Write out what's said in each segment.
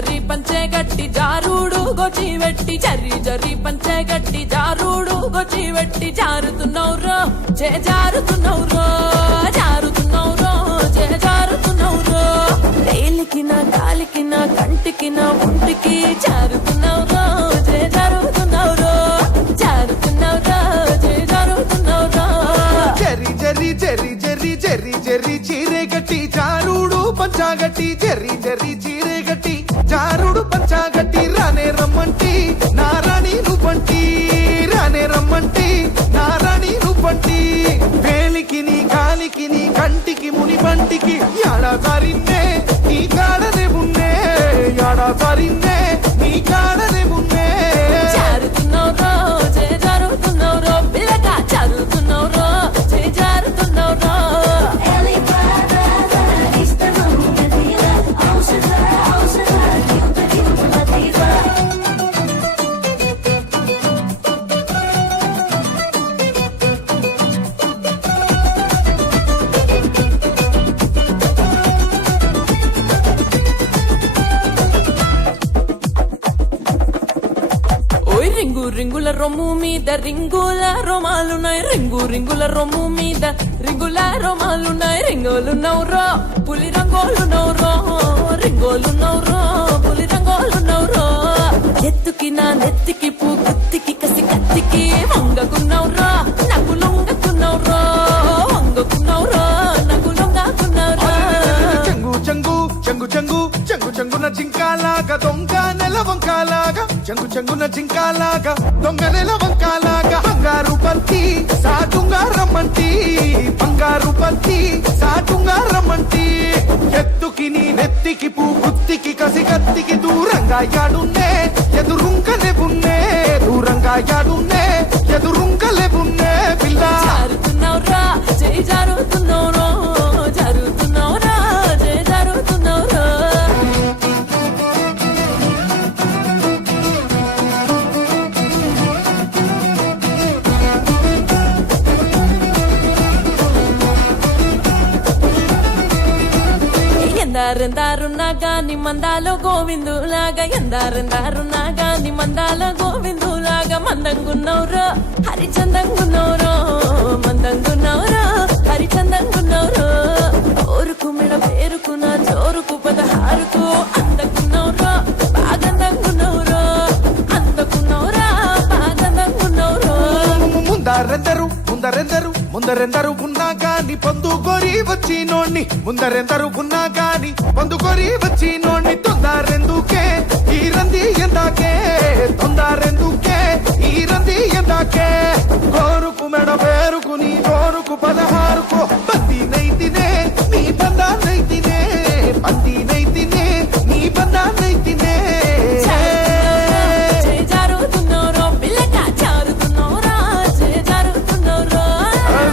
జరి పంచే గట్టి జారుడు గొచ్చి వెట్టి జరి జరి పంచే గట్టి జారుడు గొచ్చి వెట్టి జారుతున్నౌరో జారుతున్నౌరో జారుతున్నౌరో జారుతున్నౌరో తేలికిన గాలికిన కంటికిన ఒంటికి జారుతున్నౌరో జారుతున్నౌరో జారుతున్నౌరో జారుతున్నౌరో జరి జరి జరి జరి జరి జరి చీరే గట్టి జారుడు పంచాగట్టి జరి జరి చీరే గట్టి జారుడు పంచాగట్టి రానే రమ్మంటి నారాణి నువ్వంటి రానే రమ్మంటి నారాణి నువ్వంటి వేలికి నీ కాలికి నీ కంటికి ముని పంటికి యాడా సారిందే నీ కాడనే ఉన్నే యాడా సారిందే నీ కాడనే ఉన్నే జారుతున్నౌరో జారుతున్నౌరో పిల్లగా జారుతున్నౌరో జారుతున్నౌరో రింగు రింగుల రొమ్ము మీద రింగుల రోమాలున్నాయి రింగు రింగుల రొమ్ము మీద రింగుల రోమాలున్నాయి రింగోలున్నౌరో పులి రంగోలున్నౌరో రింగోలున్నౌరో పులి రంగోలున్నౌరో ఎత్తుకి నా నెత్తికి పూ గుత్తికి కసి కత్తికి వంగకున్నౌరో నాకు లొంగకున్నౌరో వంగకున్నౌరో నాకు లొంగకున్నౌరో చెంగు చెంగు చెంగు చెంగు చెంగు చెంగున జింకాలాగా దొంగ నెల వంకాలాగా చెంగు చెంగున జింకాలాగా దొంగ నెల వంకాలాగా బంగారు బంతి సాటుంగా రమ్మంటి బంగారు బంతి సాటుంగా రమ్మంటి ఎత్తుకి నీ నెత్తికి పూ గుత్తికి కసి కత్తికి దూరంగా యాడున్నే ఎదురుంకలే బున్నే దూరంగా యాడున్నే ఎదురుంకలే బున్నే పిల్ల జారుతున్నౌరా జారుతున్నౌరో జారుతున్నౌరా జారుతున్నౌరో ఎందారెందారున్నా గాని మందాలో గోవిందులాగా ఎందారెందారున్నా గాని మందాలో గోవిందులాగా మందంగున్నౌరో హరిచందంగున్నౌరో మందంగున్నౌరో హరిచందంగున్నౌరో ఓరుకు మెడ పేరుకు నా చోరుకు పదహారుకు అందకున్నౌరో బాగందంగున్నౌరో అందకున్నౌరా బాగందంగున్నౌరో ముందరెందరు ముందరెందరు ముందరెందరు ఉన్నా గాని పొందుకొని వచ్చినోణ్ణి ముందరెందరు ఉన్నా గాని పొందుకొని వచ్చినోణ్ణి తొందరెందుకే ఈ రంది ఎందాకే తొందరెందుకే ఈ రంది ఎందాకే కోరుకు మెడ పేరుకు నీ కోరుకు పదహారుకు బంది నైతినే నీ బందా నైతినే బంది నైతినే నీ బందా నైతినే జారుతున్నౌరో పిల్లగా జారుతున్నౌరా జారుతున్నౌరో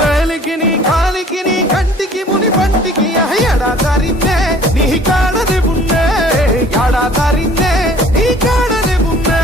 వేలికి నీ కాలికి నీ కంటికి ముని పంటికి ఎడా దారిందే నీ కాడనే ఉన్నే ఎడా దారిందే నీ కాడనే ఉన్నే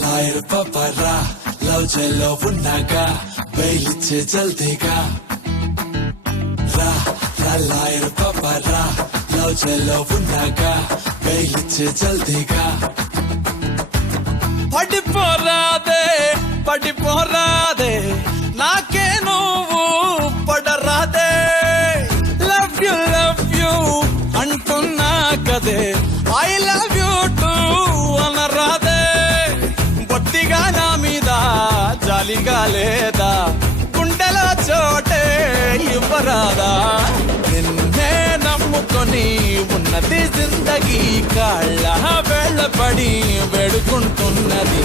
लायर पपरा लव चलो उन्नागा बेलिचे जल्देगा रा रा लायर पपरा लव चलो उन्नागा बेलिचे जल्देगा పడిపోరాదే నాకే నువ్వు పడరాదే లవ్ యూ అంటున్నా కదే ఐ లవ్ యూ టూ అనరాదే బొత్తిగా నా మీద జాలిగా లేదా గుండెలో అవ్వరాదా నిన్నే నమ్ముకొని ఉన్నది జిందగీ కాళ్ళ వెళ్ళబడి వేడుకుంటున్నది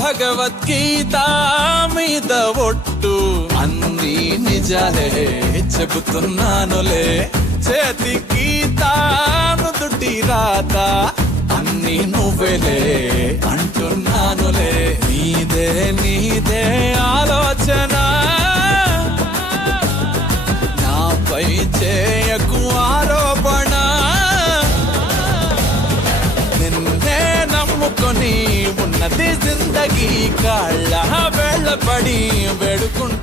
భగవద్గీత మీద ఒట్టు అన్ని నిజాలే చెబుతున్నానులే చేతి గీత నుదుటి రాత అన్ని నువ్వేలే అంటున్నానులే నీదే నీదే ఆలోచన నాపై చేయకు ఆరోపణ నిన్నే నమ్ముకొని ఉన్నది జిందగీ కాళ్ళ వెళ్ళబడి వేడుకుంటున్నది